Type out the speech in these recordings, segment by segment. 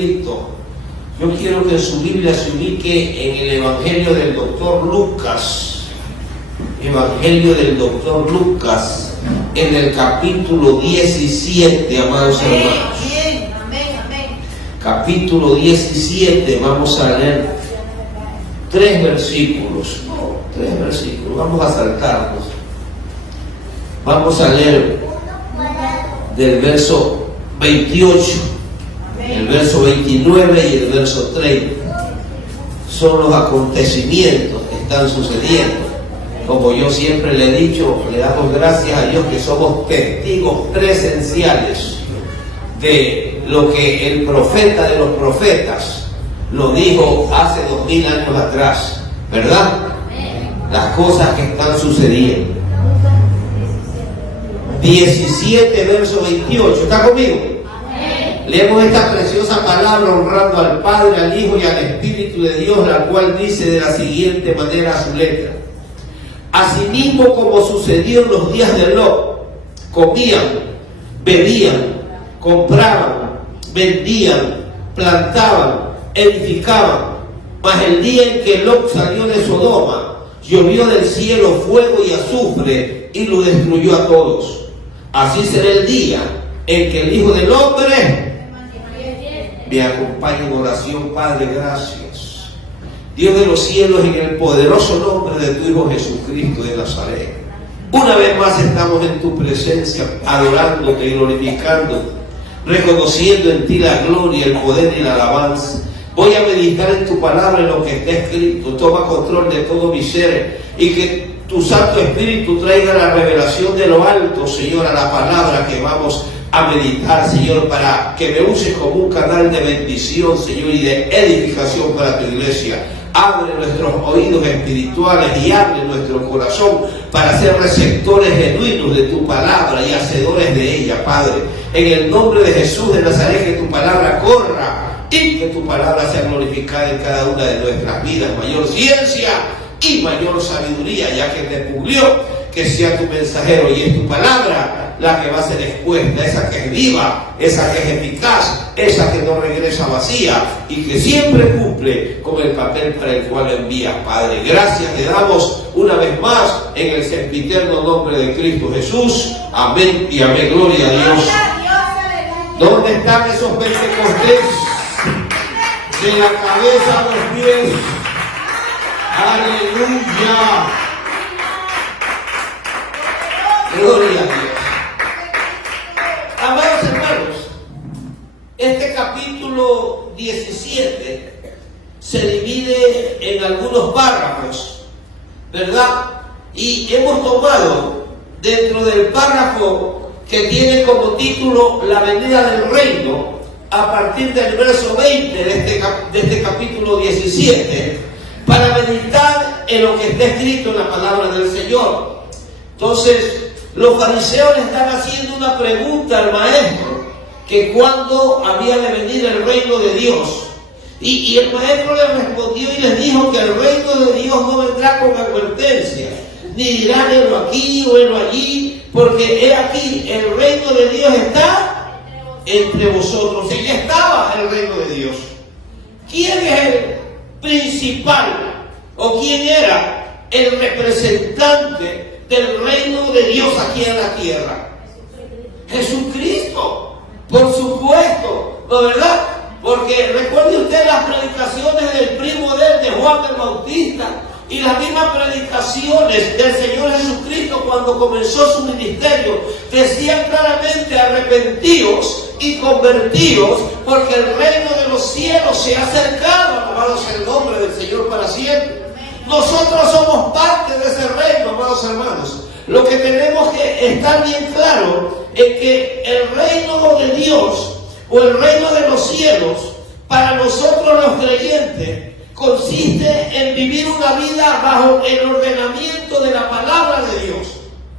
escrito. Yo quiero que su Biblia se ubique en el Evangelio del Doctor Lucas. Evangelio del Doctor Lucas, en el capítulo 17, amados hermanos. Capítulo 17, vamos a leer 3 versículos. Vamos a saltarnos. Vamos a leer del verso 28, el verso 29 y el verso 30. Son los acontecimientos que están sucediendo. Como yo siempre le he dicho, le damos gracias a Dios que somos testigos presenciales de lo que el profeta de los profetas lo dijo hace 2000 años atrás, ¿verdad? Las cosas que están sucediendo. 17, verso 28. ¿Está conmigo? Leemos esta preciosa palabra honrando al Padre, al Hijo y al Espíritu de Dios, la cual dice de la siguiente manera a su letra: asimismo como sucedió en los días de Lot, comían, bebían, compraban, vendían, plantaban, edificaban. Mas el día en que Lot salió de Sodoma, llovió del cielo fuego y azufre y lo destruyó a todos. Así será el día en que el Hijo del Hombre me acompañe en oración. Padre, gracias, Dios de los cielos, en el poderoso nombre de tu Hijo Jesucristo de Nazaret. Una vez más estamos en tu presencia, adorándote y glorificándote, reconociendo en ti la gloria, el poder y la alabanza. Voy a meditar en tu palabra, en lo que está escrito. Toma control de todo mi ser y que tu Santo Espíritu traiga la revelación de lo alto, Señor, a la palabra que vamos a meditar, Señor, para que me uses como un canal de bendición, Señor, y de edificación para tu iglesia. Abre nuestros oídos espirituales y abre nuestro corazón para ser receptores genuinos de tu palabra y hacedores de ella, Padre. En el nombre de Jesús de Nazaret, que tu palabra corra y que tu palabra sea glorificada en cada una de nuestras vidas. Mayor ciencia y mayor sabiduría, ya que te publió, que sea tu mensajero y es tu palabra la que va a ser expuesta, esa que es viva, esa que es eficaz, esa que no regresa vacía y que siempre cumple con el papel para el cual envías, Padre. Gracias te damos una vez más en el sempiterno nombre de Cristo Jesús. Amén y amén. Gloria a Dios. ¿Dónde están esos pentecostés? De la cabeza a los pies. Aleluya. Gloria a Dios. Amados hermanos, este capítulo 17 se divide en algunos párrafos, ¿verdad? Y hemos tomado dentro del párrafo que tiene como título La venida del reino, a partir del verso 20 de este capítulo 17, para meditar en lo que está escrito en la palabra del Señor. Entonces, los fariseos le están haciendo una pregunta al maestro, que cuándo había de venir el reino de Dios. Y el maestro le respondió y les dijo que el reino de Dios no vendrá con advertencia, ni dirán helo aquí o helo allí, porque he aquí, el reino de Dios está entre vosotros. ¿En qué estaba el reino de Dios? ¿Quién es el principal o quién era el representante del reino de Dios aquí en la tierra? Jesucristo, por supuesto, ¿no, verdad? Porque recuerde usted las predicaciones del primo de él, de Juan el Bautista, y las mismas predicaciones del Señor Jesucristo cuando comenzó su ministerio, decían claramente: arrepentíos y convertíos, porque el reino de los cielos se ha acercado. Alabado sea el nombre del Señor para siempre. Nosotros somos parte de ese reino, amados hermanos. Lo que tenemos que estar bien claro es que el reino de Dios o el reino de los cielos, para nosotros los creyentes, consiste en vivir una vida bajo el ordenamiento de la palabra de Dios.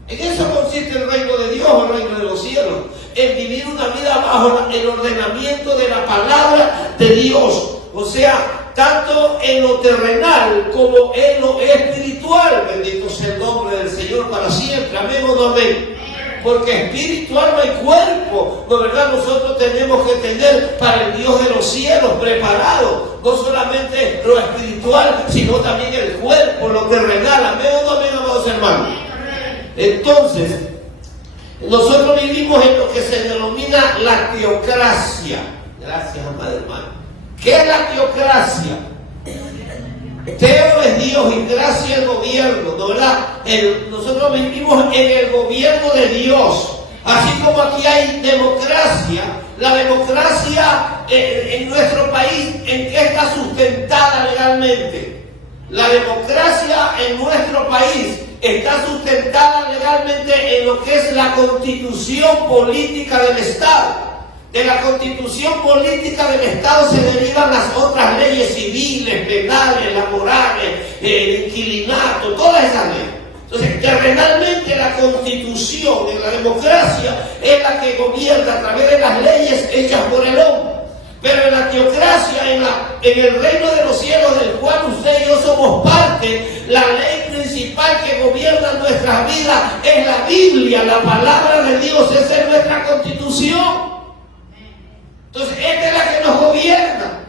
En eso consiste el reino de Dios o el reino de los cielos, en vivir una vida bajo el ordenamiento de la palabra de Dios. O sea, tanto en lo terrenal como en lo espiritual. Bendito sea el nombre del Señor para siempre. Amén o no amén. Porque espíritu, alma y cuerpo, ¿no verdad? Nosotros tenemos que tener para el Dios de los cielos preparado, no solamente lo espiritual, sino también el cuerpo, lo terrenal. Amén o no, amén, amados hermanos. Entonces, nosotros vivimos en lo que se denomina la teocracia. Gracias, amado hermano. ¿Qué es la teocracia? Teo es Dios y gracia el gobierno, ¿no verdad? Nosotros vivimos en el gobierno de Dios. Así como aquí hay democracia, la democracia en nuestro país, ¿en qué está sustentada legalmente? La democracia en nuestro país está sustentada legalmente en lo que es la constitución política del Estado. De la constitución política del Estado se derivan las otras leyes civiles, penales, laborales, el inquilinato, todas esas leyes. Entonces, terrenalmente la constitución en la democracia es la que gobierna a través de las leyes hechas por el hombre. Pero en la teocracia, en el reino de los cielos del cual usted y yo somos parte, la ley principal que gobierna nuestras vidas es la Biblia, la palabra de Dios, esa es nuestra constitución. Entonces, esta es la que nos gobierna.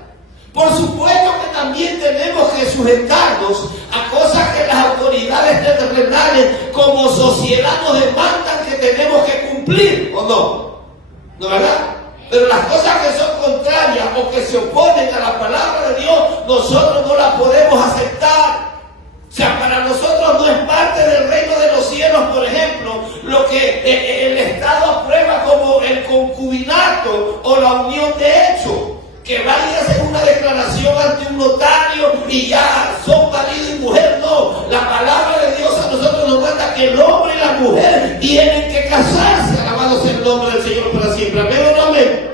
Por supuesto que también tenemos que sujetarnos a cosas que las autoridades terrenales como sociedad nos demandan que tenemos que cumplir, ¿o no? ¿No es verdad? Pero las cosas que son contrarias o que se oponen a la palabra de Dios, nosotros no las podemos aceptar. O sea, para nosotros no es parte del reino de los cielos, por ejemplo, lo que el Estado aprueba como el concubinato o la unión de hecho, que vaya a hacer una declaración ante un notario y ya son marido y mujer. No, la palabra de Dios a nosotros nos manda que el hombre y la mujer tienen que casarse. Alabado sea el nombre del Señor para siempre. Amén o no amén.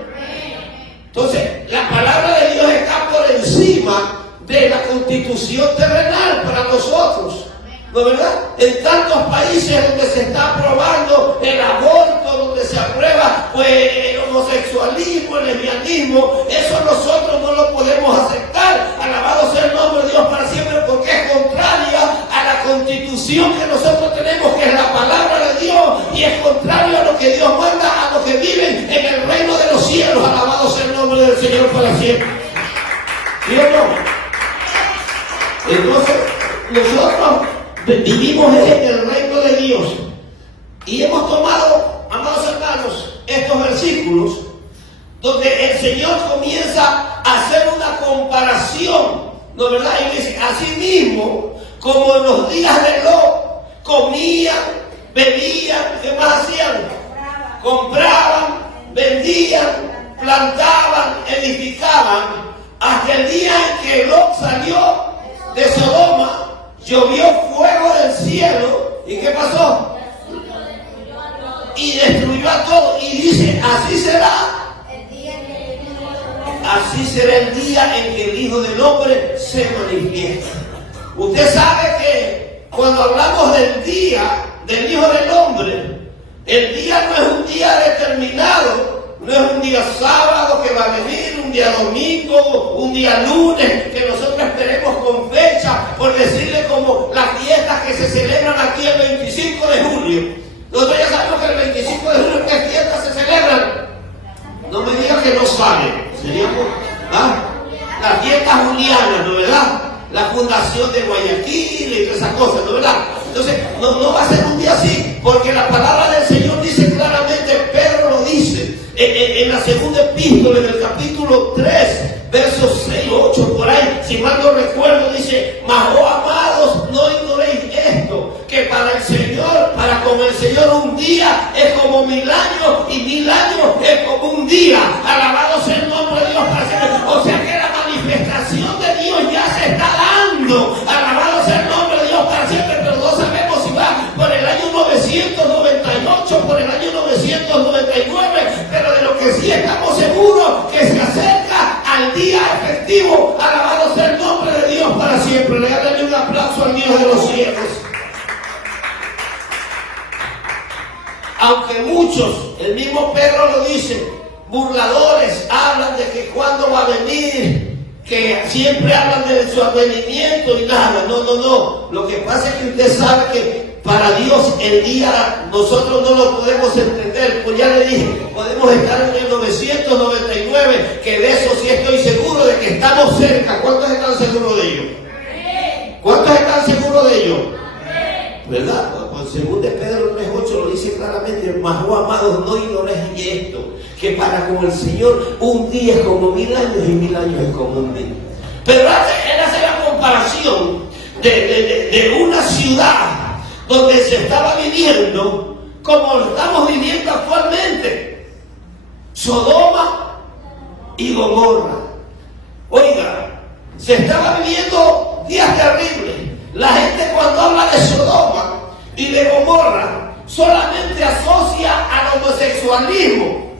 Entonces, la palabra de Dios está por encima de la constitución terrenal para nosotros, ¿no es verdad? En tantos países donde se está aprobando el aborto, donde se aprueba pues el homosexualismo, el lesbianismo, eso nosotros no lo podemos aceptar. Alabado sea el nombre de Dios para siempre, porque es contraria a la constitución que nosotros tenemos, que es la palabra de Dios, y es contrario a lo que Dios manda a los que viven en el reino de los cielos. Alabado sea el nombre del Señor para siempre. ¿Sí o no? Entonces, nosotros vivimos en el reino de Dios y hemos tomado, amados hermanos, estos versículos donde el Señor comienza a hacer una comparación, ¿no es verdad? Y dice, así mismo, como en los días de Lot, comían, bebían, ¿qué más hacían? Compraban, vendían, plantaban, edificaban, hasta el día en que Lot salió de Sodoma, llovió fuego del cielo. ¿Y qué pasó? Y destruyó a todos. Y dice, así será. Así será el día en que el Hijo del Hombre se manifiesta. Usted sabe que cuando hablamos del día del Hijo del Hombre, el día no es un día determinado. No es un día sábado que va a venir, un día domingo, un día lunes, que nosotros esperemos con fecha, por decirle como las fiestas que se celebran aquí el 25 de julio. Nosotros ya sabemos que el 25 de julio, ¿qué fiestas se celebran? No me digan que no saben. Seríamos, las fiestas julianas, ¿no es verdad? La fundación de Guayaquil y todas esas cosas, ¿no es verdad? Entonces, no va a ser un día así, porque la palabra del Señor dice claramente, Pedro lo dice, en la segunda epístola, en el capítulo 3, versos 6 o 8, por ahí, si mal no recuerdo, dice, mas oh amados, no ignoréis esto, que para el Señor, para con el Señor un día es como 1000 años, y 1000 años es como un día. Alabado sea el nombre de Dios para siempre. O sea que la manifestación de Dios ya se está dando. Alabado sea el nombre de Dios para siempre, pero no sabemos si va por el año 998, por el año 999, pero de lo que sí estamos seguros que se acerca al día efectivo. Alabado sea el nombre de Dios para siempre. Regálale un aplauso al Dios de los cielos. Aunque muchos, el mismo Pedro lo dice, burladores hablan de que cuándo va a venir, que siempre hablan de su advenimiento y nada. No. Lo que pasa es que usted sabe que Para Dios el día nosotros no lo podemos entender, pues ya le dije, podemos estar en el 999, que de eso sí estoy seguro de que estamos cerca. ¿Cuántos están seguros de ello? ¿Cuántos están seguros de ello? ¿Verdad? Pues según de Pedro 3:8 lo dice claramente: mas oh amados, no ignoréis esto, que para con el Señor un día es como 1000 años y 1000 años es como un día. Pero él hace la comparación de una ciudad donde se estaba viviendo como lo estamos viviendo actualmente: Sodoma y Gomorra. Oiga, se estaba viviendo días terribles. La gente, cuando habla de Sodoma y de Gomorra, solamente asocia al homosexualismo.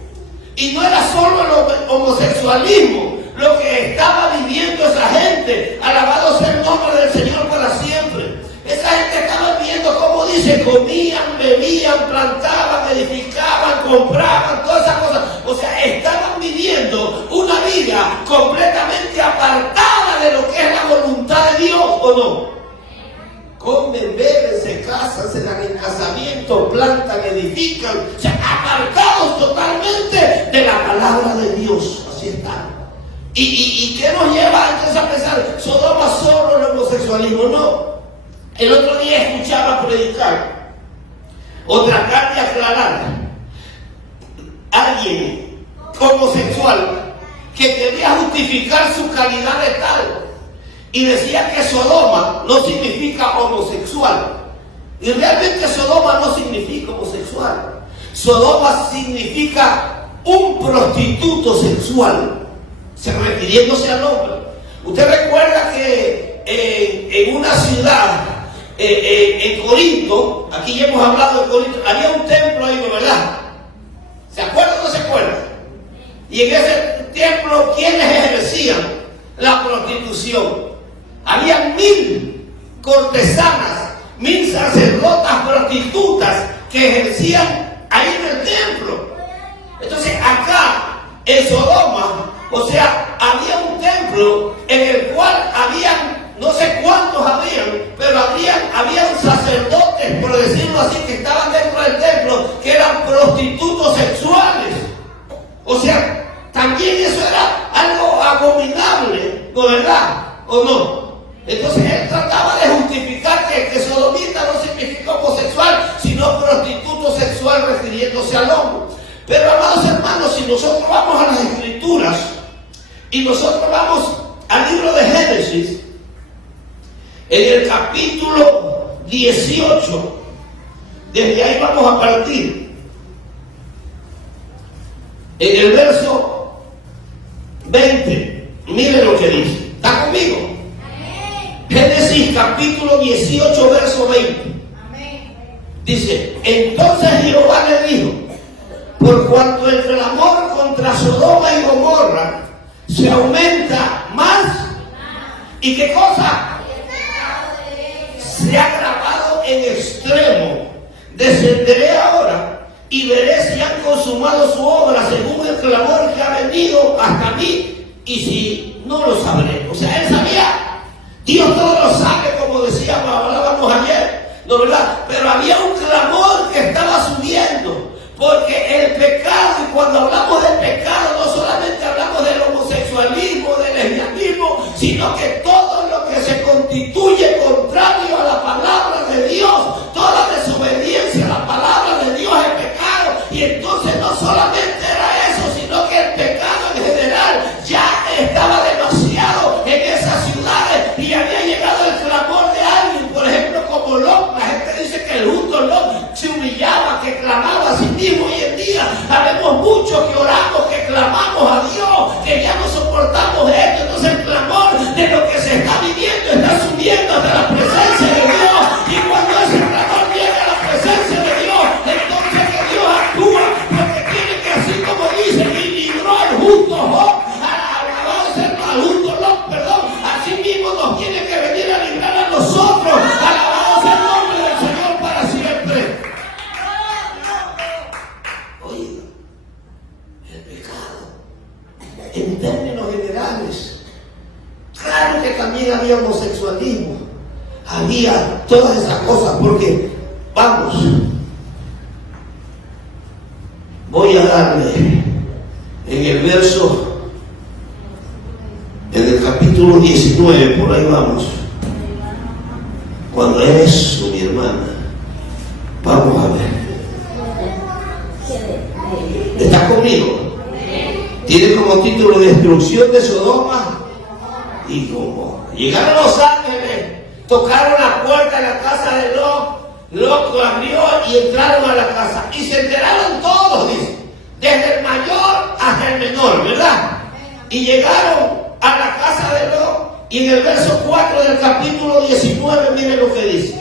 Y no era solo el homosexualismo lo que estaba viviendo esa gente. Alabado sea el nombre del Señor para siempre. Esa gente estaba viviendo, como dice, comían, bebían, plantaban, edificaban, compraban, todas esas cosas. O sea, estaban viviendo una vida completamente apartada de lo que es la voluntad de Dios, ¿o no? Comen, beben, se casan, se dan en casamiento, plantan, edifican, o sea, apartados totalmente de la palabra de Dios. Así están. ¿Y qué nos lleva entonces a pensar Sodoma solo el homosexualismo? No. El otro día escuchaba predicar o tratar de aclarar a alguien homosexual que quería justificar su calidad de tal y decía que Sodoma no significa homosexual. Y realmente Sodoma no significa homosexual. Sodoma significa un prostituto sexual, refiriéndose al hombre. Usted recuerda que en una ciudad, en Corinto, aquí ya hemos hablado de Corinto, había un templo ahí, ¿no, verdad? ¿Se acuerdan o no se acuerdan? Y en ese templo, ¿quiénes ejercían la prostitución? Había 1000 cortesanas, 1000 sacerdotas prostitutas que ejercían ahí en el templo. Entonces acá en Sodoma, o sea, había un templo en el cual habían, no sé cuántos habían, pero habían sacerdotes, por decirlo así, que estaban dentro del templo, que eran prostitutos sexuales. O sea, también eso era algo abominable, ¿no, verdad? ¿O no? Entonces él trataba de justificar que sodomita no significa homosexual, sino prostituto sexual, refiriéndose al hombre. Pero, amados hermanos, si nosotros vamos a las Escrituras y nosotros vamos al libro de Génesis, en el capítulo 18, desde ahí vamos a partir. En el verso 20, miren lo que dice. ¿Está conmigo? Amén. Génesis capítulo 18, verso 20. Amén. Dice: entonces Jehová le dijo: por cuanto el clamor contra Sodoma y Gomorra se aumenta más, ¿y qué cosa? Se ha agravado en extremo. Descenderé ahora y veré si han consumado su obra según el clamor que ha venido hasta mí, y si no lo sabré. O sea, él sabía. Dios todo lo sabe, como decíamos, hablábamos ayer, ¿no, verdad? Pero había un clamor que estaba subiendo, porque el pecado, y cuando hablamos del pecado, no solamente hablamos del homosexualismo, del lesbianismo, sino que todo lo que se constituye contrario a la palabra de Dios, toda desobediencia a la palabra de Dios es pecado. Y entonces no solamente era eso, sino que el pecado en general ya estaba demasiado en esas ciudades, y había llegado el clamor de alguien, por ejemplo, como Lot. La gente dice que el justo Lot se humillaba, que clamaba a sí mismo. Hoy en día sabemos muchos que oramos, que clamamos a Dios, que ya no soportamos esto. Entonces el clamor de lo que se está viviendo está subiendo hasta la presencia de Dios, y cuando ese clamor llega a la presencia de Dios, entonces que Dios actúa, porque tiene que, así como dice, y libró al justo Job, al justo Lot, perdón, así mismo nos tiene que venir a librar a nosotros. Alabado sea el nombre del Señor para siempre. Oiga, el pecado, en términos generales, claro que también había homosexualismo, había todas esas cosas, porque Vamos. Voy a darle en el capítulo 19, por ahí vamos. Cuando es eso, mi hermana, vamos a ver. ¿Estás conmigo? Tiene como título Destrucción de Sodoma y Gomorra. Llegaron los ángeles, tocaron la puerta de la casa de Lot. Lot lo abrió y entraron a la casa. Y se enteraron todos, dice, desde el mayor hasta el menor, ¿verdad? Y llegaron a la casa de Lot. Y en el verso 4 del capítulo 19, miren lo que dice.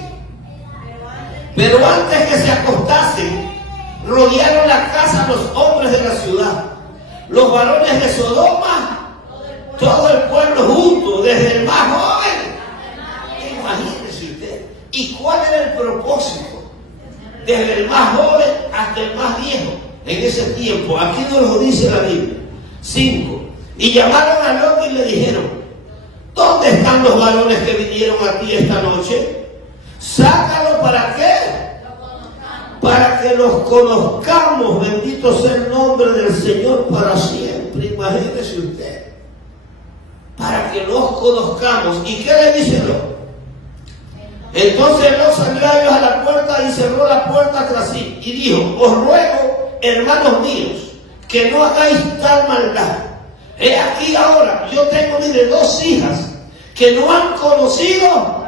Pero antes que se acostasen, rodearon la casa los hombres de la ciudad, los varones de Sodoma, todo el pueblo junto, desde el más joven. Imagínense usted. ¿Y cuál era el propósito? Desde el más joven hasta el más viejo. En ese tiempo, aquí nos lo dice la Biblia. 5. Y llamaron a Lot y le dijeron: ¿dónde están los varones que vinieron a ti esta noche? Sácalo, ¿para qué? Para que los conozcamos. Bendito sea el nombre del Señor para siempre. Imagínese usted. Para que los conozcamos. ¿Y qué le dice Lot? Entonces Lot salió a ellos a la puerta y cerró la puerta tras sí. Y dijo: os ruego, hermanos míos, que no hagáis tal maldad. He aquí ahora, yo tengo, mire, 2 hijas que no han conocido.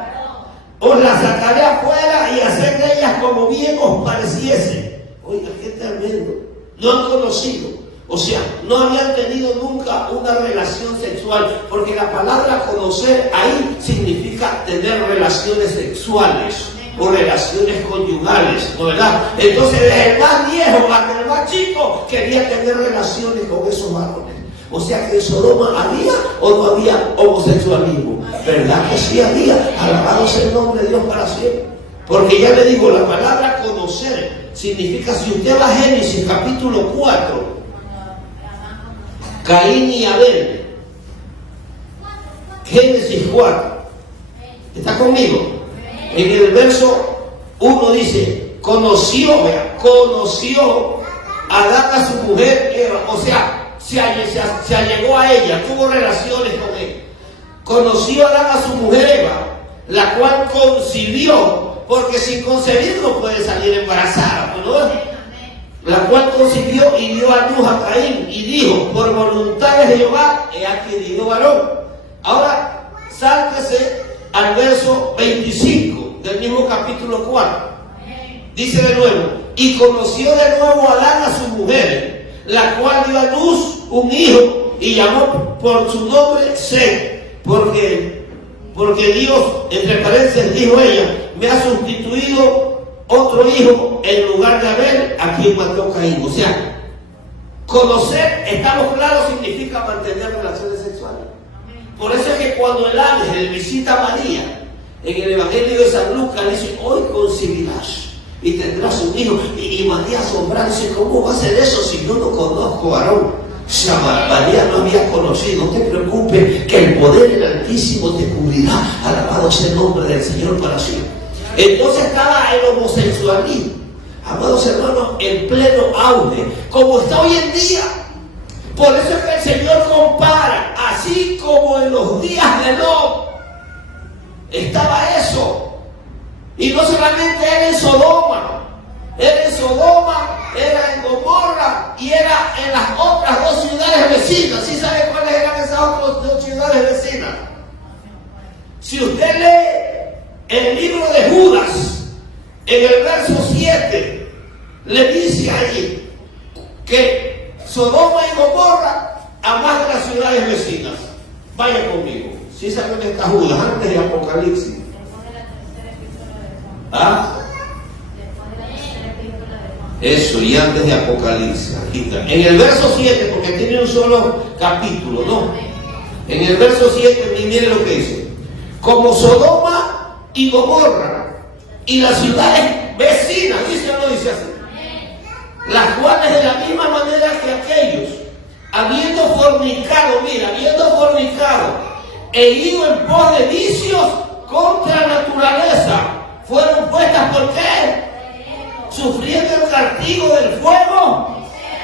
Os las sacaré afuera y hacer de ellas como bien os pareciese. Oiga, qué tremendo. No han conocido. O sea, no habían tenido nunca una relación sexual. Porque la palabra conocer ahí significa tener relaciones sexuales o relaciones conyugales, ¿no, verdad? Entonces, desde el más viejo hasta el más chico quería tener relaciones con esos varones. O sea que en Sodoma había o no había homosexualismo. ¿Verdad que sí había? Alabado sea el nombre de Dios para siempre. Porque ya le digo, la palabra conocer significa, si usted va a Génesis capítulo 4, Caín y Abel. Génesis 4. ¿Está conmigo? En el verso 1 dice: conoció Adán a su mujer Eva. O sea, se allegó a ella, tuvo relaciones con ella. Conoció Adán a su mujer Eva, la cual concibió, porque sin concebir no puede salir embarazada, ¿no? La cual concibió y dio a luz a Caín, y dijo: por voluntad de Jehová he adquirido varón. Ahora, sáltese al verso 25 del mismo capítulo 4. Dice de nuevo: y conoció de nuevo Adán a su mujer, la cual dio a luz un hijo y llamó por su nombre Set, porque Dios, entre paréntesis, dijo ella, me ha sustituido otro hijo en lugar de Abel, a quien mató Caín. O sea, conocer, estamos claros, significa mantener relaciones sexuales. Por eso es que cuando el ángel visita a María en el Evangelio de San Lucas, le dice: hoy concebirás y tendrás un hijo. Y María asombrada dice: ¿cómo va a ser eso si yo no conozco varón? O sea, María no había conocido. No te preocupes, que el poder del Altísimo te cubrirá. Alabado sea el nombre del Señor para siempre. Entonces estaba el homosexualismo, amados hermanos, en pleno auge, como está hoy en día. Por eso es que el Señor compara, así como en los días de Lot estaba eso. Y no solamente era en Sodoma, era en Gomorra y era en las otras 2 ciudades vecinas. ¿Sí sabe cuáles eran esas otras 2 ciudades vecinas? Si usted lee el libro de Judas, en el verso 7, le dice ahí que Sodoma y Gomorra, a más de las ciudades vecinas. Vaya conmigo. ¿Sí sabe dónde está Judas? Antes de Apocalipsis. ¿Ah? Eso, y antes de Apocalipsis. En el verso 7, porque tiene un solo capítulo, ¿no? En el verso 7, miren lo que dice: como Sodoma y Gomorra y las ciudades vecinas, dice o no dice así, las cuales de la misma manera que aquellos, habiendo fornicado e ido en pos de vicios contra la naturaleza, fueron puestas, ¿por qué? sufriendo el castigo del fuego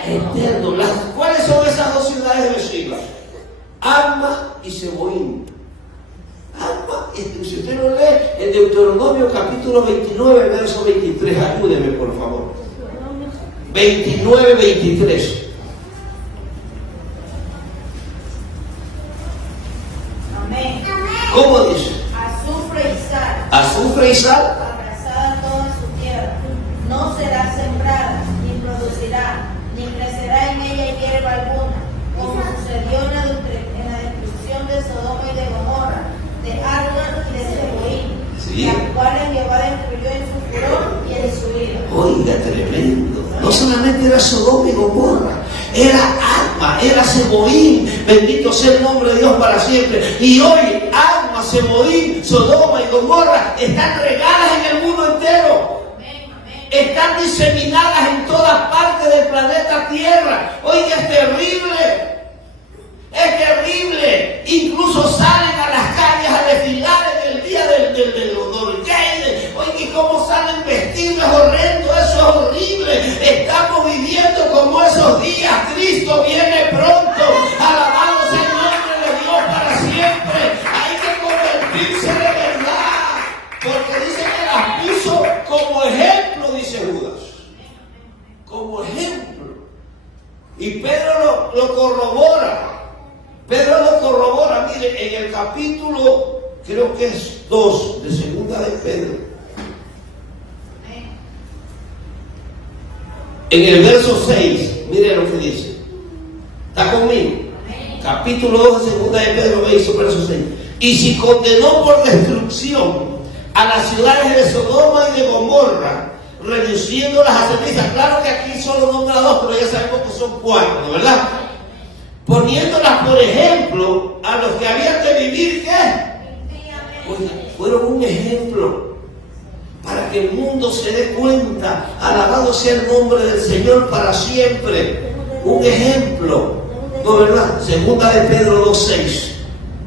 eterno. ¿Cuáles son esas dos ciudades de Beersheba? Adma y Seboim. Adma, si usted lo lee en Deuteronomio capítulo 29, verso 23, ayúdeme por favor. 29, 23. Amén. ¿Cómo dice? Azufre y sal. Azufre y sal. Abrazada toda su tierra. No será sembrada, ni producirá, ni crecerá en ella hierba alguna, como sucedió en la destrucción de Sodoma y de Gomorra, de Adma y de Seboim, Sí. las cuales Jehová destruyó en su furor y en su ira. Oiga, tremendo. No solamente era Sodoma y Gomorra, era Adma, era Seboim. Bendito sea el nombre de Dios para siempre. Y hoy Adma, Seboim, Sodoma y Gomorra están regadas en el mundo entero. Están diseminadas en todas partes del planeta Tierra. Oiga, es terrible. Es terrible. Incluso salen a las calles a desfilar en el día del Orgullo. Oiga, ¿cómo salen vestidos? Es horrendo, eso es horrible. Estamos viviendo como esos días. Cristo viene pronto. Alabado sea el nombre de Dios para siempre. Hay que convertirse de verdad. Porque dice que las puso como ejemplo, dice Judas. Como ejemplo. Y Pedro lo corrobora. Pedro lo corrobora, mire, en el capítulo, creo que es 2 de segunda de Pedro. En el verso 6, mire lo que dice. ¿Está conmigo? Capítulo 2 de segunda de Pedro, verso 6. Y si condenó por destrucción a las ciudades de Sodoma y de Gomorra, reduciéndolas a cenizas. Claro que aquí solo nombra 2, pero ya sabemos que son 4, ¿verdad? Poniéndolas por ejemplo a los que habían de vivir, ¿qué? Oiga, fueron un ejemplo para que el mundo se dé cuenta. Alabado sea el nombre del Señor para siempre. Un ejemplo, ¿no, verdad? Segunda de Pedro 2:6.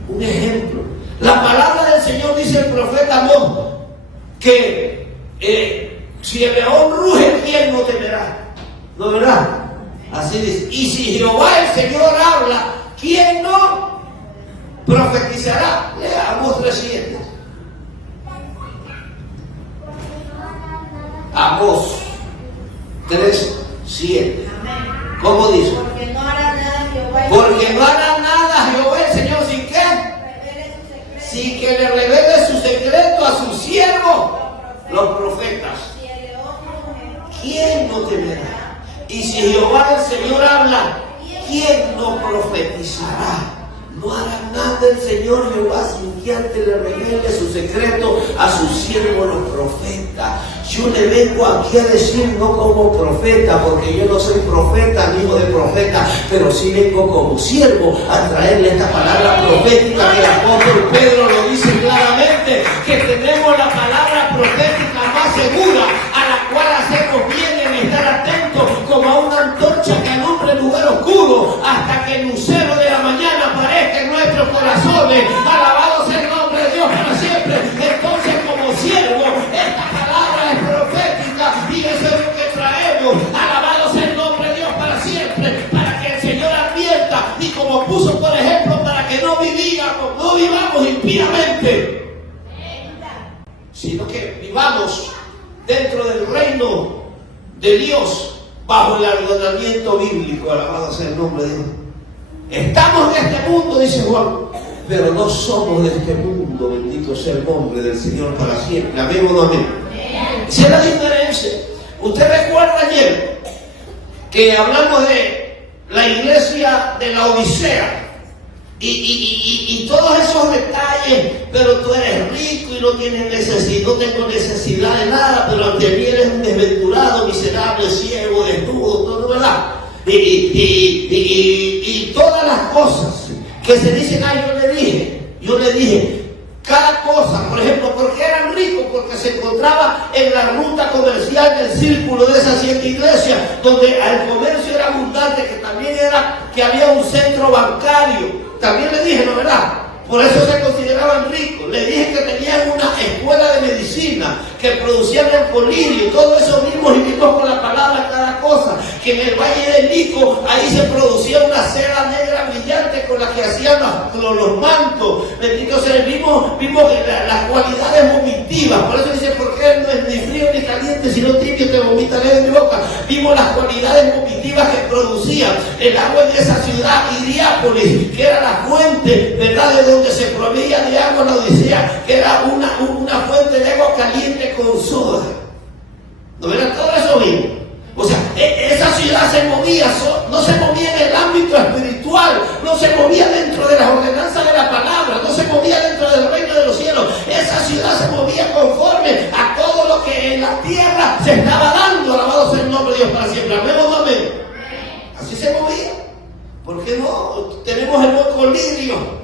Un ejemplo. La palabra del Señor dice el profeta Amós que si el león ruge, ¿quién no temerá? ¿No, verdad? Así dice. Y si Jehová el Señor habla, ¿quién no profetizará? Leamos 300. Amós 3:7. ¿Cómo dice? Porque no hará nada Jehová. Porque no hará nada Jehová el Señor sin qué. Sin que le revele su secreto a sus siervos, los profetas. ¿Quién no temerá? Y si Jehová el Señor habla, ¿quién no profetizará? No hará nada el Señor Jehová sin que antes le revele su secreto a sus siervos los profetas. Yo le vengo aquí a decir no como profeta, porque yo no soy profeta ni hijo de profeta, pero sí vengo como siervo a traerle esta palabra profética que el apóstol Pedro lo dice claramente, que tenemos la palabra profética más segura, a la cual hacemos bien en estar atentos como a una antorcha que alumbra el lugar oscuro hasta que el lucero de la mañana aparezca en nuestros corazones. Alabado sea el nombre de Dios para siempre. Entonces, como siervo, esta palabra es profética y eso es lo que traemos. Alabado sea el nombre de Dios para siempre, para que el Señor advierta y como puso por ejemplo para que no vivamos impíamente, sino que vivamos dentro del reino de Dios bajo el ordenamiento bíblico. Alabado sea el nombre de Dios. Estamos en este mundo, dice Juan, pero no somos de este mundo. Bendito sea el nombre del Señor para siempre. Amén o no amén. Esa es la diferencia. Usted recuerda ayer que hablamos de la iglesia de la Odisea y todos esos detalles, pero tú eres rico y no tienes necesidad, no tengo necesidad de nada, pero ante mí eres un desventurado, miserable, ciego, desnudo, todo, ¿verdad? Y todas las cosas que se dicen, yo le dije, cada cosa, por ejemplo, porque eran ricos, porque se encontraba en la ruta comercial del círculo de esas 7 iglesias, donde el comercio era abundante, que también era, que había un centro bancario, también le dije, ¿no, verdad? Por eso se consideraban ricos. Le dije que tenían una escuela de medicina, que producían el colirio, y todo eso vimos con la palabra cada cosa, que en el valle de Nico, ahí se producía una seda negra brillante con la que hacían los mantos. Bendito sea, vimos las cualidades vomitivas, por eso dice, porque él no es ni frío ni caliente, sino tibio, te vomitaré de mi boca. Vimos las cualidades vomitivas que producían el agua en esa ciudad, Hiriápolis, que era la fuente, ¿verdad?, de donde se proveía de agua la Odisea, que era una fuente de agua caliente con soda. ¿No verán? Todo eso mismo. O sea, esa ciudad se movía, no se movía en el ámbito espiritual, no se movía dentro de las ordenanzas de la palabra, no se movía dentro del reino de los cielos. Esa ciudad se movía conforme a todo lo que en la tierra se estaba dando. Alabado sea el nombre de Dios para siempre. Amén o no amén. Así se movía. ¿Por qué no? Tenemos el buen colirio.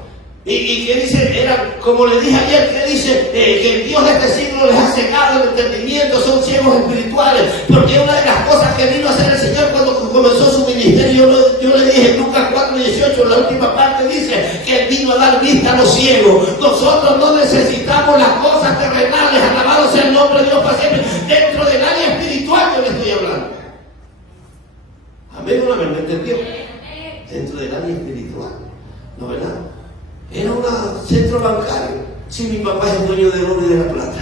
Y que dice, era como le dije ayer, que dice que el Dios de este siglo les ha cegado el entendimiento, son ciegos espirituales, porque una de las cosas que vino a hacer el Señor cuando comenzó su ministerio, yo le dije en Lucas 4:18, la última parte dice que Él vino a dar vista a los ciegos. Nosotros no necesitamos las cosas terrenales, alabado sea el nombre de Dios para siempre, dentro del área espiritual yo le estoy hablando. Amén, ¿no me entendió? Dentro del área espiritual, ¿no verdad? Era un centro bancario. Si mi papá es dueño del oro y de la plata.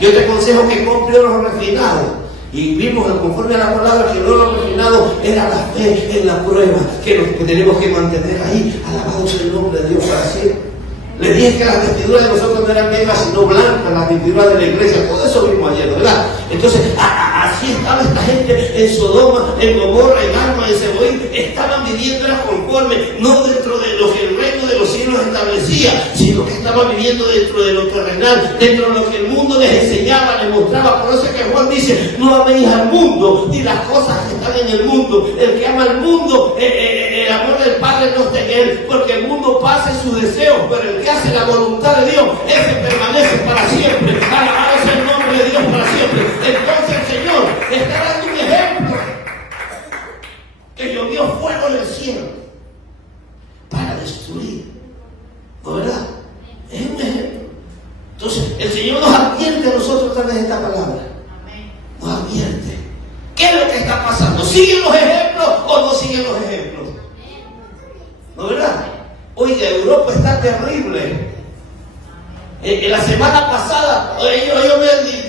Yo te aconsejo que compre oro refinado. Y vimos conforme a la palabra que el oro refinado era la fe en la prueba, que tenemos que mantener ahí. Alabado sea el nombre de Dios para siempre. Le dije que las vestiduras de nosotros no eran negras sino blancas, las vestiduras de la iglesia. Todo eso vimos ayer, ¿verdad? Entonces, así estaba esta gente en Sodoma, en Gomorra, en Adma, en Seboín. Estaban viviendo era conforme, no dentro de lo que el reino de los cielos establecía, sino que estaban viviendo dentro de lo terrenal, dentro de lo que el mundo les enseñaba, les mostraba. Por eso es que Juan dice, no améis al mundo ni las cosas que están en el mundo. El que ama al mundo, el amor del Padre no está en él, porque el mundo pasa en sus deseos, pero el que hace la voluntad de Dios, ese permanece para siempre. Alabado sea el nombre de Dios para siempre. Entonces el Señor está dando un ejemplo, que llovió fuego del cielo para destruir, ¿no verdad? Es un ejemplo. Entonces el Señor nos advierte a nosotros a través de esta palabra. Nos advierte. ¿Qué es lo que está pasando? ¿Siguen los ejemplos o no siguen los ejemplos? ¿No verdad? Oiga, Europa está terrible. En la semana pasada,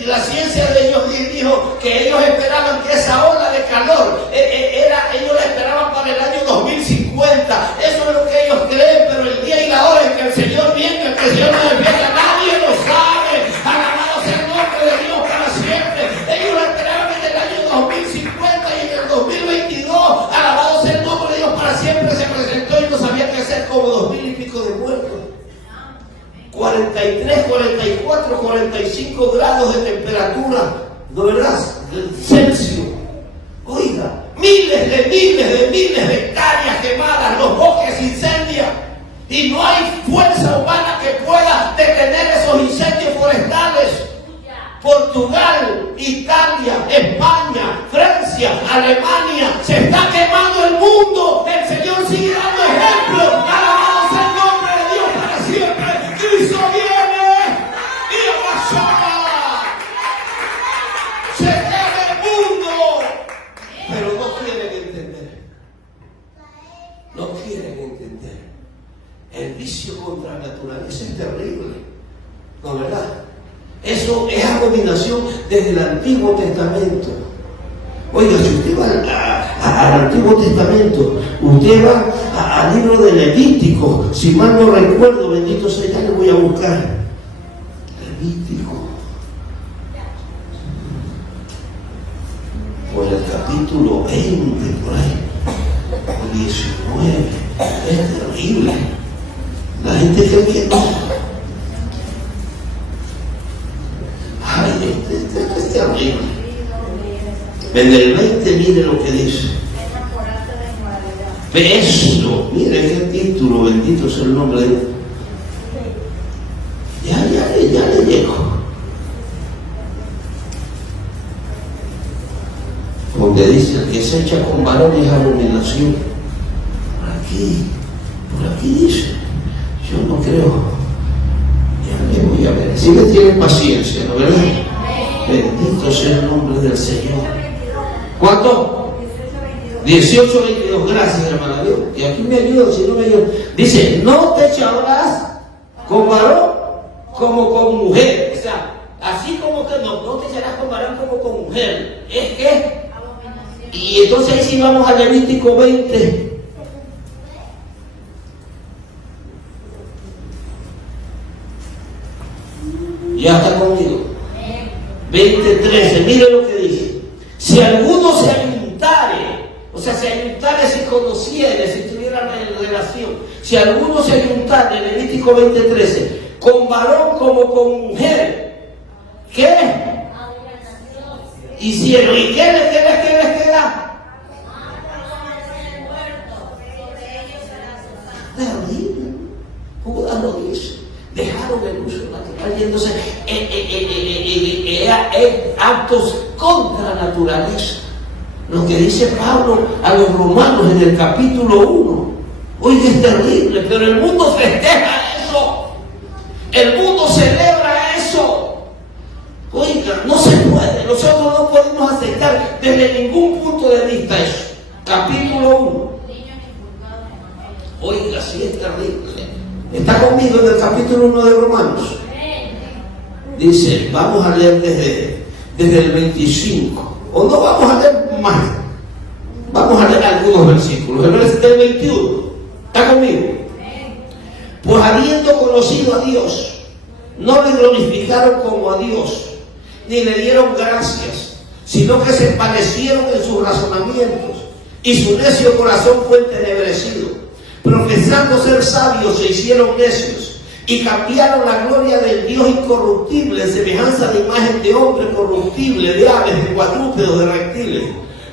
la ciencia de ellos dijo que ellos esperaban que esa ola de calor, ellos la esperaban para el año 2050. Eso es lo que ellos creen, pero el día y la hora en que el Señor viene, el que el Señor nos despierta, nadie lo sabe. Alabado sea el nombre de Dios para siempre. Ellos lo esperaban en el año 2050 y en el 2022, alabado sea el nombre de Dios para siempre, se presentó y no sabía qué hacer, como 2000 y pico de muertos. 43, 44, 45 grados de temperatura, ¿no verdad? Celsius. Oiga, miles de hectáreas quemadas, los bosques incendian y no hay fuerza humana que pueda detener esos incendios forestales. Portugal, Italia, España, Francia, Alemania, se está quemando el mundo. El Señor sigue dando ejemplo. Alabado sea el nombre de Dios para siempre. Cristo viene y arrasará. Se quema el mundo, pero no quieren entender. No quieren entender. El vicio contra la naturaleza es terrible, ¿no verdad? Eso es abominación desde el Antiguo Testamento. Oiga, si usted va al Antiguo Testamento, usted va al libro de Levítico, si mal no recuerdo, bendito sea, ya le voy a buscar. Levítico. Por el capítulo 20, por ahí, o 19. Es terrible. La gente cree que no. Ay, este es terrible. En el 20, mire lo que dice. Ve eso, mire qué título, bendito sea el nombre de Dios. Ya le llego. Donde dice el que se echa con varones abominación. Por aquí dice. Yo no creo. Ya le voy a ver ese Si le tienen paciencia, ¿no verdad? Bendito sea el nombre del Señor. ¿Cuánto? 18:22. Gracias, hermana Dios. Y aquí me ayuda, si no me ayuda. Dice, no te echarás con varón como con mujer. O sea, así como que no te echarás con varón como con mujer. Es que. Y entonces ahí sí vamos a Levítico 20. Ya está conmigo. 20:13. Mire lo que dice. Si alguno se ayuntare, o sea, se ayuntare si conociere, si tuviera la relación, si alguno se ayuntare, Levítico 20:13, con varón como con mujer, ¿qué? Y si el ¿qué les queda? Terrible. Judas lo dice. Dejaron el uso natural y entonces actos contra la naturaleza. Lo que dice Pablo a los romanos en el capítulo 1. Oiga, es terrible, pero el mundo festeja eso. El mundo celebra eso. Oiga, no se puede. Nosotros no podemos aceptar desde ningún punto de vista eso. Capítulo 1. Oiga, sí es terrible. ¿Está conmigo en el capítulo 1 de Romanos? Dice, vamos a leer desde el 25. O no vamos a leer más. Vamos a leer algunos versículos. El 21. ¿Está conmigo? Pues habiendo conocido a Dios, no le glorificaron como a Dios, ni le dieron gracias, sino que se envanecieron en sus razonamientos, y su necio corazón fue entenebrecido. Profesando ser sabios, se hicieron necios, y cambiaron la gloria del Dios incorruptible en semejanza de imagen de hombre corruptible, de aves, de cuadrúpedos, de reptiles.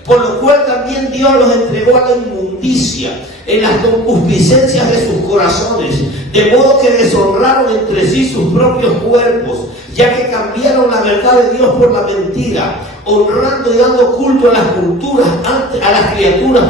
Por lo cual también Dios los entregó a la inmundicia en las concupiscencias de sus corazones, de modo que deshonraron entre sí sus propios cuerpos, ya que cambiaron la verdad de Dios por la mentira, honrando y dando culto a las culturas, a las criaturas,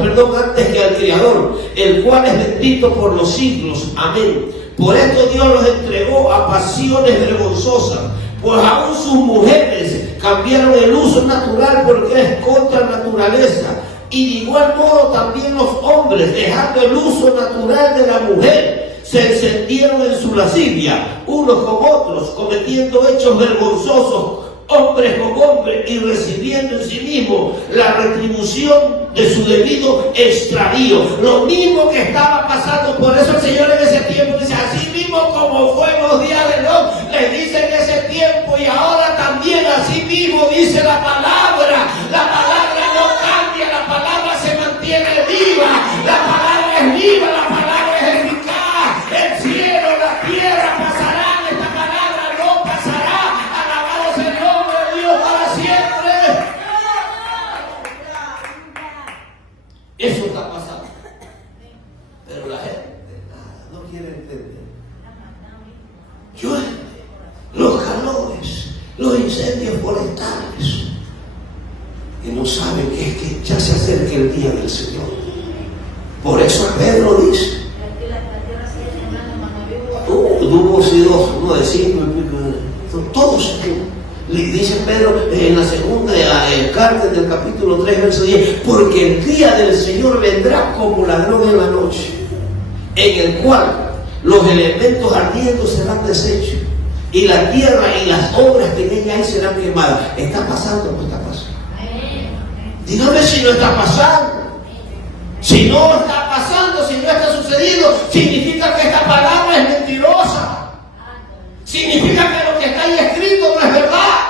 antes que al Creador, el cual es bendito por los siglos. Amén. Por esto Dios los entregó a pasiones vergonzosas, pues aún sus mujeres cambiaron el uso natural porque es contra la naturaleza. Y de igual modo también los hombres, dejando el uso natural de la mujer, se encendieron en su lascivia, unos con otros, cometiendo hechos vergonzosos, hombres con hombres, y recibiendo en sí mismo la retribución de su debido extravío. Lo mismo que estaba pasando. Por eso el Señor en ese tiempo dice, así mismo como fue en los días de Lot, les dice en ese tiempo, y ahora también así mismo dice la palabra. La palabra no cambia, la palabra se mantiene viva, la palabra es viva, la palabra es eficaz. El cielo, la tierra pasarán, esta palabra no pasará. Alabado sea el nombre de Dios para siempre. Eso está pasando. Pero la gente no quiere entender. Llueve, los calores, los incendios forestales, y no saben que es que ya se acerca el día del Señor. Por eso Pedro dice, uno de 5 y pico, todos le dice Pedro en la segunda carta del capítulo 3, verso 10, porque el día del Señor vendrá como ladrón en la noche, en el cual los elementos ardiendo serán deshechos, y la tierra y las obras que en ella hay serán quemadas. ¿Está pasando o no está pasando? Dígame si no está pasando. Si no está pasando, si no está sucediendo, significa que esta palabra es mentirosa. Significa que lo que está ahí escrito no es verdad.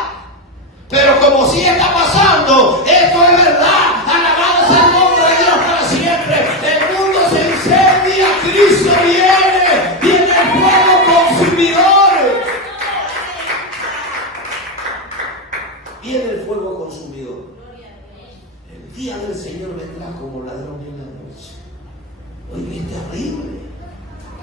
Pero como sí está pasando, esto es verdad. Alabado sea el nombre de Dios para siempre. El mundo se incendia, Cristo viene el fuego consumidor. Viene el fuego consumidor. El día del Señor vendrá como ladrón en la noche. Oye, es terrible.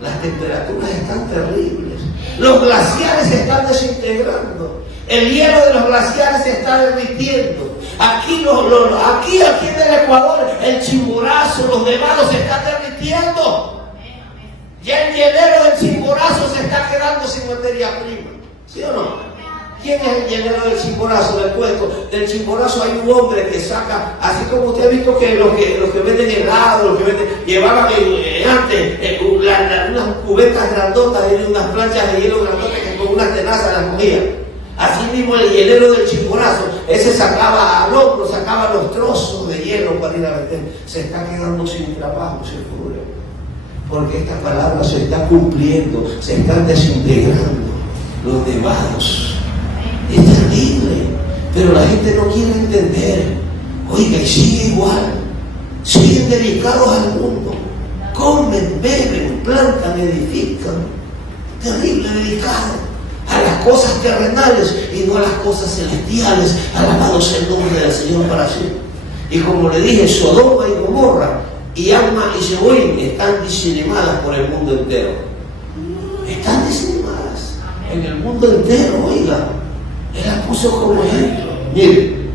Las temperaturas están terribles. Los glaciares se están desintegrando. El hielo de los glaciares se está derritiendo. Aquí en el Ecuador, el Chimborazo, los nevados se están derritiendo. Ya el hielero del Chimborazo se está quedando sin materia prima. ¿Sí o no? ¿Quién es el llenero del Chimborazo? Del cuento. Del Chimborazo hay un hombre que saca, así como usted ha visto que los que venden helado, los que venden, llevaban antes unas cubetas grandotas y unas planchas de hielo grandotas que con unas tenazas las cogían. Así mismo el llenero del Chimborazo, ese sacaba al hombro, sacaba los trozos de hielo para ir a vender. Se está quedando sin trabajo, se cubre. Porque esta palabra se está cumpliendo, se están desintegrando los devados. Es terrible, pero la gente no quiere entender. Oiga, y sigue igual, siguen dedicados al mundo, comen, beben, plantan, edifican. Terrible, dedicado a las cosas terrenales y no a las cosas celestiales. Alabado sea el nombre del Señor para siempre. Y como le dije, Sodoma y Gomorra y Adma y Seboín están diseminadas por el mundo entero. Están diseminadas en el mundo entero, oiga. Él la puso como ejemplo. Mire,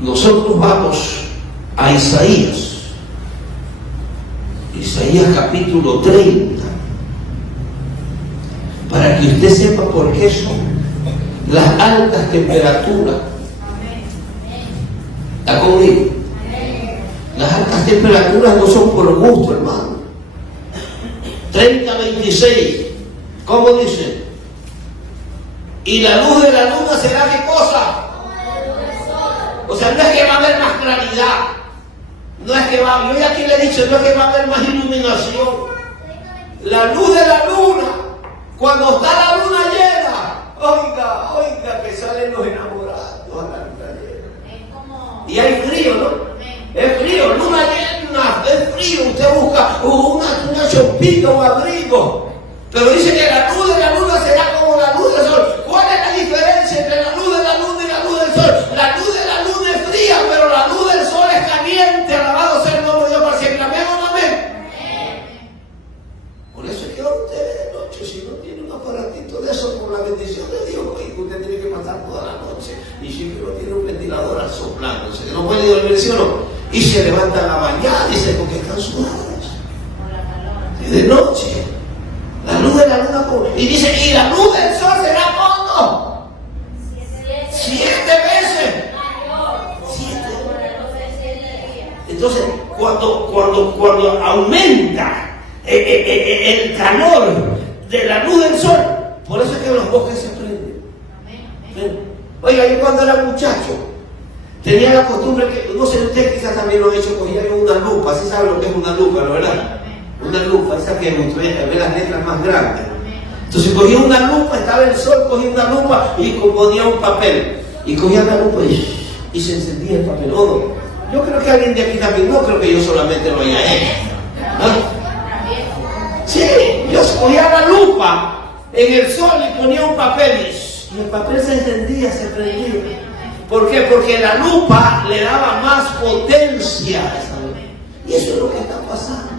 nosotros vamos a Isaías capítulo 30, para que usted sepa por qué son las altas temperaturas. ¿Está conmigo? Las altas temperaturas no son por gusto, hermano. 30:26, ¿cómo dice? Y la luz de la luna será ¿qué cosa? O sea, no es que va a haber más claridad. No es que va, yo ya aquí le he dicho, no es que va a haber más iluminación. La luz de la luna, cuando está la luna llena, oiga, que salen los enamorados a la luna llena. Y hay frío, ¿no? Es frío, luna llena, es frío. Usted busca una chompita o abrigo. Pero dice que la luz de la luna será como la luz del sol. ¿Cuál es la diferencia entre la luz de la luna y la luz del sol? La luz de la luna es fría, pero la luz del sol es caliente. Alabado sea el nombre de Dios para siempre. ¿Amén o no amén? Por eso es que usted de noche, si no tiene un aparatito de eso, con la bendición de Dios, usted tiene que pasar toda la noche. Y siempre no tiene un ventilador al soplando, que no puede dormir, ¿sí o no? Y se levantan a bañar, dice, porque están sudadas. Y de noche. La luz de la luna, y dice, y la luz del sol será como 7 veces. 7. Entonces, cuando aumenta el calor de la luz del sol, por eso es que los bosques se prenden. Oiga, yo cuando era muchacho tenía la costumbre que, no sé, usted quizás también lo ha hecho, cogía una lupa, ¿sí sabe lo que es una lupa, no verdad? Una lupa, esa que ve las letras más grandes. Entonces cogía una lupa, estaba el sol, cogía una lupa y ponía un papel. Y cogía la lupa y se encendía el papel. Oh, yo creo que alguien de aquí también, no creo que yo solamente lo haya hecho. ¿No? Sí, yo cogía la lupa en el sol y ponía un papel y el papel se encendía, se prendía. ¿Por qué? Porque la lupa le daba más potencia. Y eso es lo que está pasando.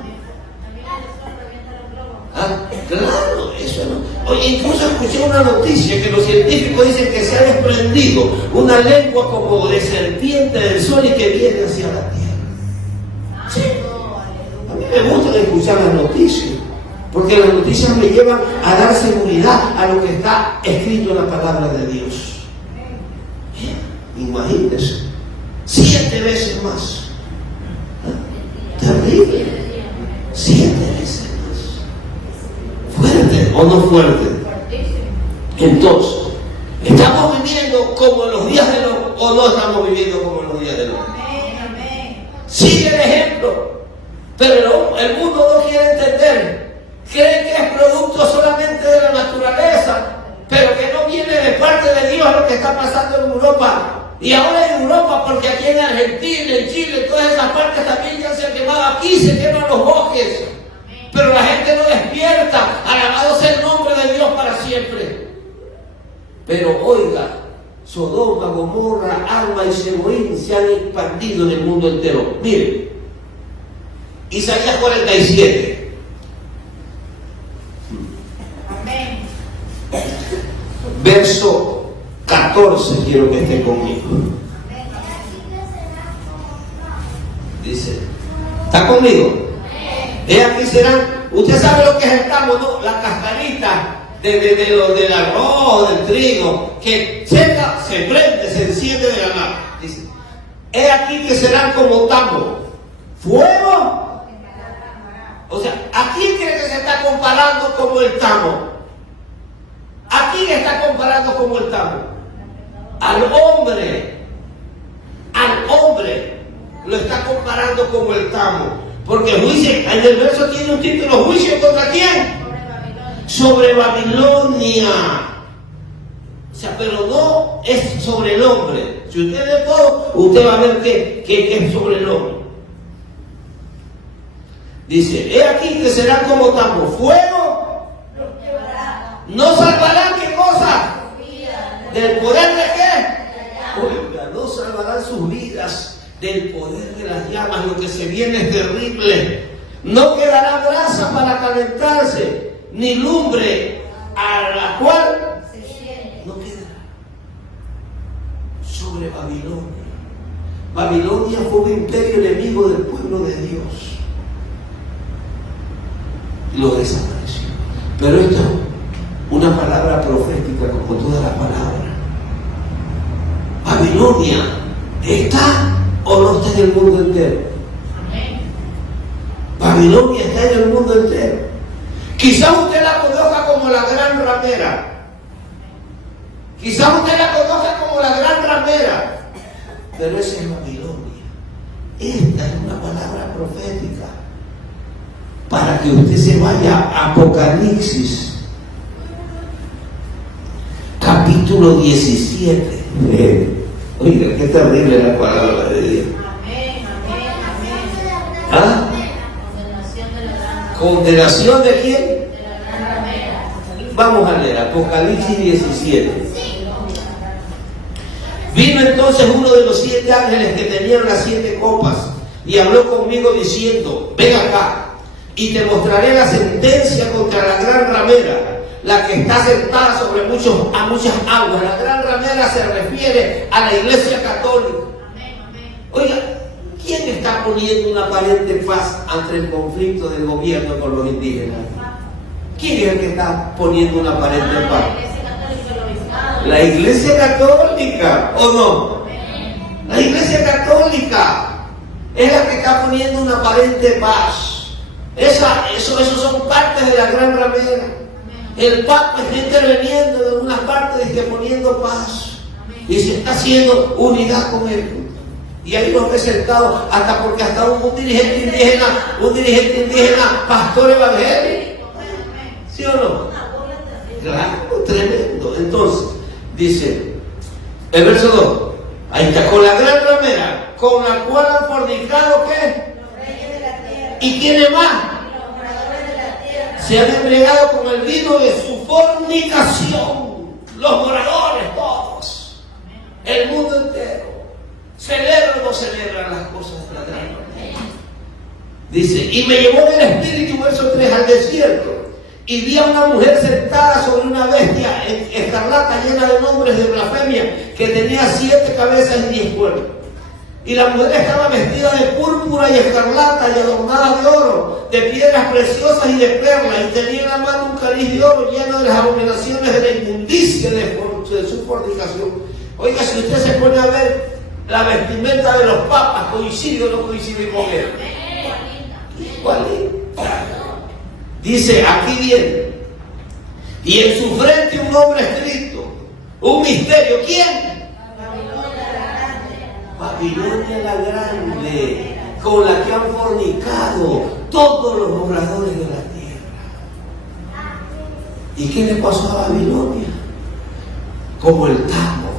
Claro, eso no. Oye, incluso escuché una noticia que los científicos dicen que se ha desprendido una lengua como de serpiente del sol y que viene hacia la tierra. Sí. A mí me gusta escuchar las noticias, porque las noticias me llevan a dar seguridad a lo que está escrito en la palabra de Dios. Imagínense, 7 veces más. Terrible. 7 veces. ¿Fuerte o no fuerte? Entonces, ¿estamos viviendo como en los días de Lot o no estamos viviendo como en los días de Lot? Sigue el ejemplo, pero el mundo no quiere entender. Cree que es producto solamente de la naturaleza, pero que no viene de parte de Dios lo que está pasando en Europa. Y ahora en Europa, porque aquí en Argentina, en Chile, todas esas partes también ya se han quemado. Aquí se queman los bosques. Pero la gente no despierta. Alabado sea el nombre de Dios para siempre. Pero oiga, Sodoma, Gomorra, Adma y Seboín se han expandido en el mundo entero. Mire, Isaías 47. Amén. Verso 14, quiero que esté conmigo. Dice, ¿está conmigo? Aquí serán, usted sabe lo que es el campo, ¿no? La cascarita del arroz, del trigo, que seca, se prende, se enciende de la nada. Dice, he aquí que serán como tamo, fuego. O sea, ¿a quién cree que se está comparando como el tamo? ¿A quién está comparando como el tamo? Al hombre. Al hombre lo está comparando como el tamo. Porque el juicio, en el verso tiene un título, ¿juicio contra quién? Sobre Babilonia. O sea, pero no es sobre el hombre. Si usted lee todo, usted va a ver que es sobre el hombre. Dice, he aquí que serán como tamo, fuego. No salvarán, ¿qué cosa? ¿Del poder de qué? Oiga, no salvarán sus vidas del poder de las llamas. Lo que se viene es terrible. No quedará brasa para calentarse, ni lumbre a la cual no quedará. Sobre Babilonia. Babilonia fue un imperio enemigo del pueblo de Dios. Lo desapareció. Pero esto es una palabra profética como todas las palabras. Babilonia está o no está en el mundo entero. Babilonia está en el mundo entero. Quizá usted la conozca como la gran ramera. Quizá usted la conozca como la gran ramera. Pero esa es Babilonia. Esta es una palabra profética. Para que usted se vaya a Apocalipsis, capítulo 17. Oiga, qué terrible la palabra de Dios. ¿Ah? ¿Condenación de quién? Vamos a leer Apocalipsis 17. Vino entonces uno de los 7 ángeles que tenían las 7 copas y habló conmigo diciendo, ven acá y te mostraré la sentencia contra la gran ramera, la que está sentada sobre muchas aguas. La gran ramera se refiere a la Iglesia Católica. Oiga, ¿quién está poniendo una aparente paz ante el conflicto del gobierno con los indígenas? ¿Quién es el que está poniendo una aparente paz? La Iglesia Católica, ¿o no? La Iglesia Católica es la que está poniendo una aparente paz. Esos son partes de la gran ramera. El Papa está interviniendo en algunas partes y poniendo paz. Y se está haciendo unidad con él. Y ahí nos ve sentados, hasta un dirigente indígena, pastor evangélico. ¿Sí o no? Claro, tremendo. Entonces, dice, el verso 2, ahí está, con la gran ramera, con la cual han fornicado, ¿qué? ¿Y quiénes más? Se han embriagado con el vino de su fornicación. Los moradores todos. El mundo entero. ¿Celebran o no celebran las cosas de la gran ramera? Dice, y me llevó del espíritu, verso 3, al desierto. Y vi a una mujer sentada sobre una bestia escarlata llena de nombres de blasfemia, que tenía 7 cabezas y 10 cuernos. Y la mujer estaba vestida de púrpura y escarlata y adornada de oro, de piedras preciosas y de perlas, y tenía en la mano un cáliz de oro lleno de las abominaciones de la inmundicia de su fornicación. Oiga, si usted se pone a ver la vestimenta de los papas, ¿coincide o no coincide con él? Igualita. Dice, aquí viene, y en su frente un nombre escrito, un misterio. ¿Quién? Babilonia la grande, con la que han fornicado todos los moradores de la tierra. ¿Y qué le pasó a Babilonia? Como el tamo,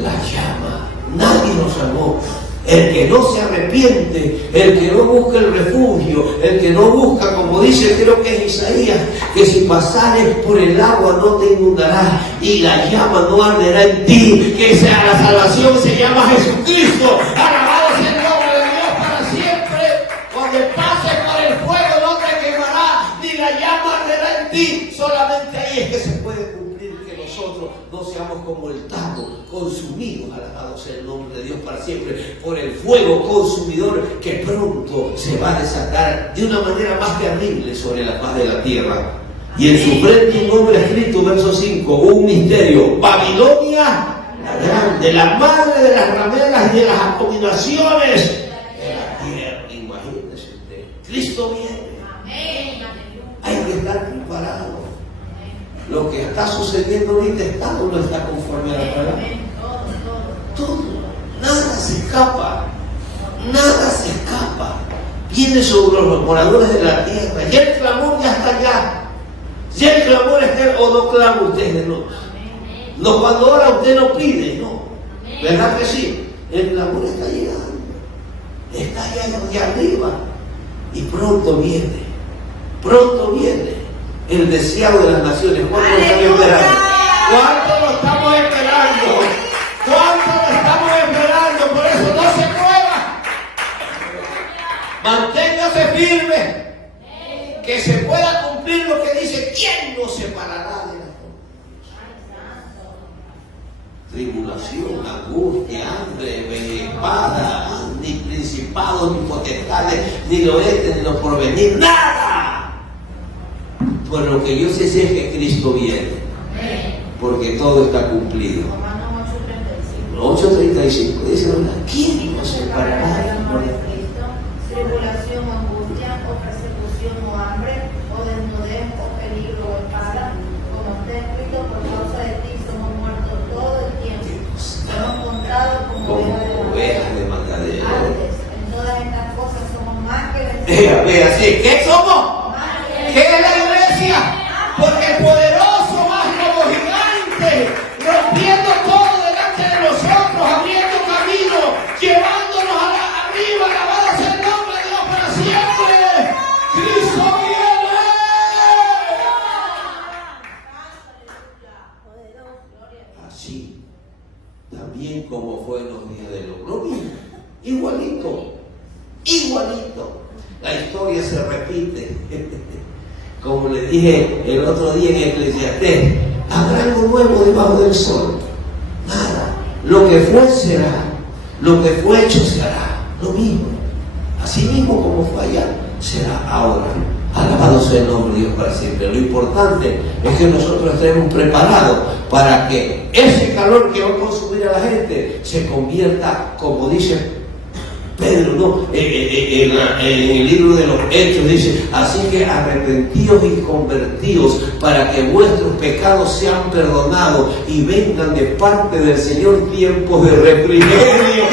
la llama. Nadie nos salvó. El que no se arrepiente, el que no busca el refugio, el que no busca, como dice, creo que es Isaías, que si pasares por el agua no te inundará y la llama no arderá en ti, que sea la salvación se llama Jesucristo. Alabado sea el nombre de Dios para siempre. Cuando pases por el fuego no te quemará, ni la llama arderá en ti. Solamente ahí es que se puede cumplir que nosotros no seamos como el tamo, consumidos, alabado sea el nombre de Dios para siempre, por el fuego consumidor que pronto se va a desatar de una manera más terrible sobre la faz de la tierra. Y en su frente un nombre escrito, verso 5, un misterio: Babilonia la grande, la madre de las rameras y de las abominaciones de la tierra. Imagínese usted, Cristo viene. Hay que estar preparado. Lo que está sucediendo ahorita está o no está conforme a la palabra. Todo, nada se escapa, nada se escapa. Viene sobre los moradores de la tierra. Ya el clamor ya está allá. Ya el clamor está, o no clama usted de noche. No, cuando ahora usted no pide, no. ¿Verdad que sí? El clamor está llegando. Está allá arriba. Y pronto viene el deseado de las naciones. ¿Cuánto lo están esperando? ¿Cuánto lo estamos esperando? ¿Cuánto lo estamos esperando? Por eso no se mueva. Manténgase firme. Que se pueda cumplir lo que dice: ¿quién nos separará de la tribulación, angustia, hambre, espada, ni principados, ni potestades, ni lo este, ni lo porvenir, nada? Por lo que yo sé es que Cristo viene, porque todo está cumplido. 8:35 dice: ¿quién nos separará del amor de Cristo? Tribulación, angustia, o persecución, o hambre, o desnudez, o peligro, o espada, como está escrito: por causa de ti somos muertos todo el tiempo, somos contados como ovejas de matadero. Antes, en todas estas cosas somos más que vencedores. Vea, sí. ¿Qué somos? ¿Qué es la iglesia? Porque el poderoso más como gigante, rompiendo todo delante de nosotros, abriendo camino, llevándonos arriba. Alabado sea el nombre de Dios para siempre. Cristo viene. Así, también como fue en los días de los glorios, igualito. La historia se repite. Como le dije el otro día en Eclesiastés, habrá algo nuevo debajo del sol. Nada. Lo que fue será. Lo que fue hecho se hará. Lo mismo. Así mismo como fue allá, será ahora. Alabado sea el nombre de Dios para siempre. Lo importante es que nosotros estemos preparados para que ese calor que va a consumir a la gente se convierta, como dice Pedro, ¿no? En el libro de los Hechos dice: así que arrepentíos y convertíos para que vuestros pecados sean perdonados y vengan de parte del Señor tiempos de refrigerio.